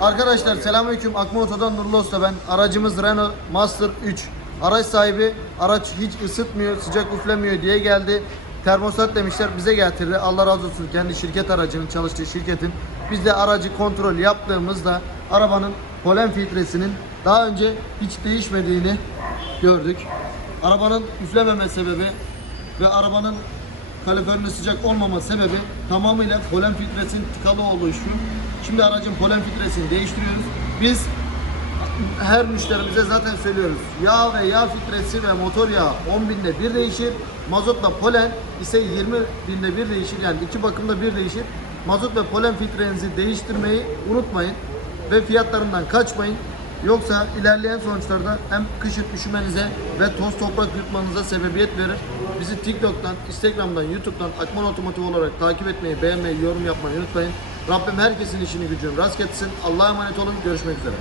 Arkadaşlar selamünaleyküm. Akma Oto'dan Nurlu Usta ben. Aracımız Renault Master 3. Araç sahibi araç hiç ısıtmıyor, sıcak üflemiyor diye geldi. Termostat demişler bize getirdi. Allah razı olsun kendi şirket aracının çalıştığı şirketin. Biz de aracı kontrol yaptığımızda arabanın polen filtresinin daha önce hiç değişmediğini gördük. Arabanın üflememe sebebi ve arabanın kaloriferinin sıcak olmama sebebi tamamıyla polen filtresinin tıkalı oluşu. Şimdi aracın polen filtresini değiştiriyoruz. Biz her müşterimize zaten söylüyoruz. Yağ ve yağ filtresi ve motor yağı 10 binde bir değişir. Mazotla polen ise 20 binde bir değişir. Yani iki bakımda bir değişir. Mazot ve polen filtrenizi değiştirmeyi unutmayın. Ve fiyatlarından kaçmayın. Yoksa ilerleyen sonuçlarda hem kışın üşümenize ve toz toprak yutmanıza sebebiyet verir. Bizi TikTok'tan, Instagram'dan, YouTube'dan Akman Otomotiv olarak takip etmeyi, beğenmeyi, yorum yapmayı unutmayın. Rabbim herkesin işini gücünü rast getirsin. Allah'a emanet olun. Görüşmek üzere.